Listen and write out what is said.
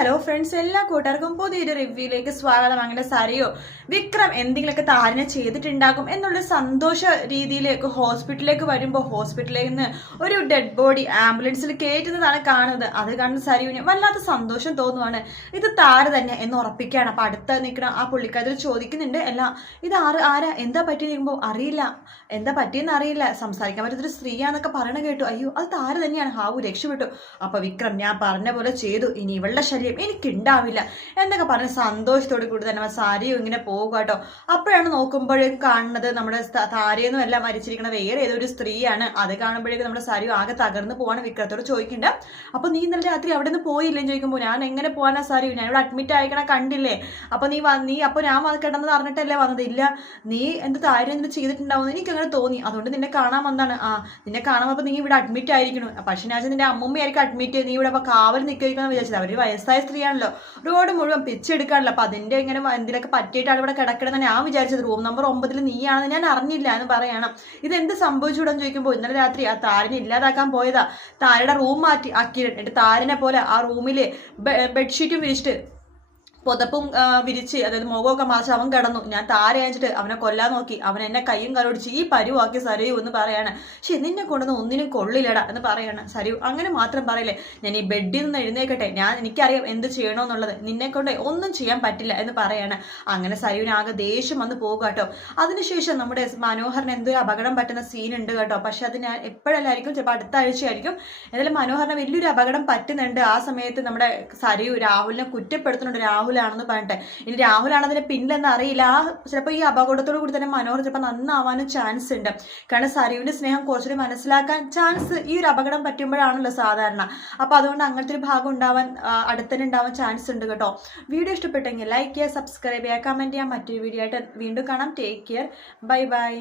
Hello friends, എല്ലാ കൂട്ടുകാർക്കും പുതിയൊരു റിവ്യൂയിലേക്ക് സ്വാഗതം. അങ്ങനെ സരിയോ വിക്രം എന്തെങ്കിലുമൊക്കെ താരനെ ചെയ്തിട്ടുണ്ടാകും എന്നുള്ള സന്തോഷ രീതിയിലേക്ക് ഹോസ്പിറ്റലിലേക്ക് വരുമ്പോൾ ഹോസ്പിറ്റലിൽ നിന്ന് ഒരു ഡെഡ് ബോഡി ആംബുലൻസിൽ കയറ്റുന്നതാണ് കാണുന്നത്. അത് കാണുന്ന സരിയുവിന് വല്ലാത്ത സന്തോഷം തോന്നുവാണ്. ഇത് താര തന്നെ എന്ന് ഉറപ്പിക്കുകയാണ്. അപ്പൊ അടുത്ത് നിൽക്കണം ആ പുള്ളിക്കാരത്തിൽ ചോദിക്കുന്നുണ്ട്, ഇത് ആരാ എന്താ പറ്റിയിരിക്കുമ്പോൾ അറിയില്ല, എന്താ പറ്റിയെന്ന് അറിയില്ല, സംസാരിക്കാൻ പറ്റുന്നൊരു സ്ത്രീയാന്നൊക്കെ പറയണ കേട്ടു. അയ്യോ അത് താര തന്നെയാണ്, ഹാവു രക്ഷപ്പെട്ടു. അപ്പൊ വിക്രം ഞാൻ പറഞ്ഞ പോലെ ചെയ്തു, ഇനി ഇവളുടെ ശല്യം എനിക്കുണ്ടാവില്ല എന്നൊക്കെ പറഞ്ഞ് സന്തോഷത്തോടു കൂടി തന്നെ സാരിയും ഇങ്ങനെ പോകുക കേട്ടോ. അപ്പോഴാണ് നോക്കുമ്പോഴേക്ക് കാണുന്നത് നമ്മുടെ താരയൊന്നും എല്ലാം മരിച്ചിരിക്കുന്ന വേറെ ഏതൊരു സ്ത്രീയാണ്. അത് കാണുമ്പോഴേക്ക് നമ്മുടെ സാരിയും ആകെ തകർന്ന് പോവാണ്. വിക്രത്തോട് ചോദിക്കണ്ട, അപ്പൊ നീ ഇന്നലെ രാത്രി അവിടെ നിന്ന് പോയില്ലെന്ന് ചോദിക്കുമ്പോൾ ഞാൻ എങ്ങനെ പോകാനാ സാരിയും, ഞാൻ ഇവിടെ അഡ്മിറ്റ് ആയിക്കണ കണ്ടില്ലേ, അപ്പൊ നീ അപ്പൊ ഞാൻ കിടന്നത് അറിഞ്ഞിട്ടല്ലേ വന്നത്. ഇല്ല നീ എന്ത് താരം എന്ത് ചെയ്തിട്ടുണ്ടാവും എനിക്ക് അങ്ങനെ തോന്നി, അതുകൊണ്ട് നിന്നെ കാണാൻ വന്നാണ്. നിന്നെ കാണുമ്പോൾ നീ ഇവിടെ അഡ്മിറ്റ് ആയിരിക്കണം. പക്ഷെ ഞാൻ നിന്റെ അമ്മൂമ്മയായിരിക്കും അഡ്മിറ്റ്, നീ ഇവിടെ കാവൽ നിൽക്കുകയെന്ന് വിചാരിച്ചത്. അവര് വയസ്സായ സ്ത്രീയാണല്ലോ, റോഡ് മുഴുവൻ പിച്ചെടുക്കാണല്ലോ, അപ്പൊ അതിന്റെ ഇങ്ങനെ എന്തിനൊക്കെ പറ്റിയിട്ടാണ് ഇവിടെ കിടക്കണമെന്ന് ഞാൻ വിചാരിച്ചത്. റൂം നമ്പർ 9 നീയാണെന്ന് ഞാൻ അറിഞ്ഞില്ല എന്ന് പറയണം. ഇത് എന്ത് സംഭവിച്ചുകൂടെന്ന് ചോദിക്കുമ്പോൾ ഇന്നലെ രാത്രി ആ താരനെ ഇല്ലാതാക്കാൻ പോയതാ, താരയുടെ റൂം മാറ്റി ആക്കിയിട്ട് താരനെ പോലെ ആ റൂമില് ബെഡ്ഷീറ്റും വിരിച്ചിട്ട് പുതപ്പും വിരിച്ച്, അതായത് മുഖമൊക്കെ മറിച്ച് അവൻ കിടന്നു. ഞാൻ താര അയച്ചിട്ട് അവനെ കൊല്ലാൻ നോക്കി, അവൻ എന്നെ കയ്യും കലോടിച്ച് ഈ പരുവാക്കി സരയു എന്ന് പറയാണ്. പക്ഷെ നിന്നെ കൊണ്ടൊന്നും ഒന്നിനും കൊള്ളില്ലടാ എന്ന് പറയാണ് സരയു. അങ്ങനെ മാത്രം പറയില്ലേ, ഞാൻ ഈ ബെഡിൽ നിന്ന് എഴുന്നേക്കട്ടെ, എനിക്കറിയാം എന്ത് ചെയ്യണമെന്നുള്ളത്, നിന്നെ കൊണ്ട് ഒന്നും ചെയ്യാൻ പറ്റില്ല എന്ന് പറയാണ്. അങ്ങനെ സരയുവിനാകെ ദേഷ്യം വന്ന് പോകുക കേട്ടോ. അതിനുശേഷം നമ്മുടെ മനോഹറിന് എന്തോ അപകടം പറ്റുന്ന സീൻ ഉണ്ട് കേട്ടോ. പക്ഷെ അത് ഞാൻ എപ്പോഴല്ലായിരിക്കും, ചിലപ്പോൾ അടുത്ത ആഴ്ചയായിരിക്കും. എന്തായാലും മനോഹറിന് വലിയൊരു അപകടം പറ്റുന്നുണ്ട്. ആ സമയത്ത് നമ്മുടെ സരയു രാഹുലിനെ കുറ്റപ്പെടുത്തുന്നുണ്ട്, രാഹുലാണെന്ന് പറഞ്ഞിട്ട്. ഇനി രാഹുലാണതിന് പിന്നിലെന്ന് അറിയില്ല. ചിലപ്പോൾ ഈ അപകടത്തോടു കൂടി തന്നെ മനോഹർ ചിലപ്പോൾ നന്നാവാനും ചാൻസ് ഉണ്ട്. കാരണം സരയുവിന്റെ സ്നേഹം കുറച്ചുകൂടി മനസ്സിലാക്കാൻ ചാൻസ് ഈ ഒരു അപകടം പറ്റുമ്പോഴാണല്ലോ സാധാരണ. അപ്പൊ അതുകൊണ്ട് അങ്ങനത്തെ ഒരു ഭാഗം ഉണ്ടാവാൻ അടുത്തന്നെ ഉണ്ടാവാൻ ചാൻസ് ഉണ്ട് കേട്ടോ. വീഡിയോ ഇഷ്ടപ്പെട്ടെങ്കിൽ ലൈക്ക് ചെയ്യുക, സബ്സ്ക്രൈബ് ചെയ്യുക, കമന്റ് ചെയ്യുക. മറ്റൊരു വീഡിയോ ആയിട്ട് വീണ്ടും കാണാം. Take care, bye bye.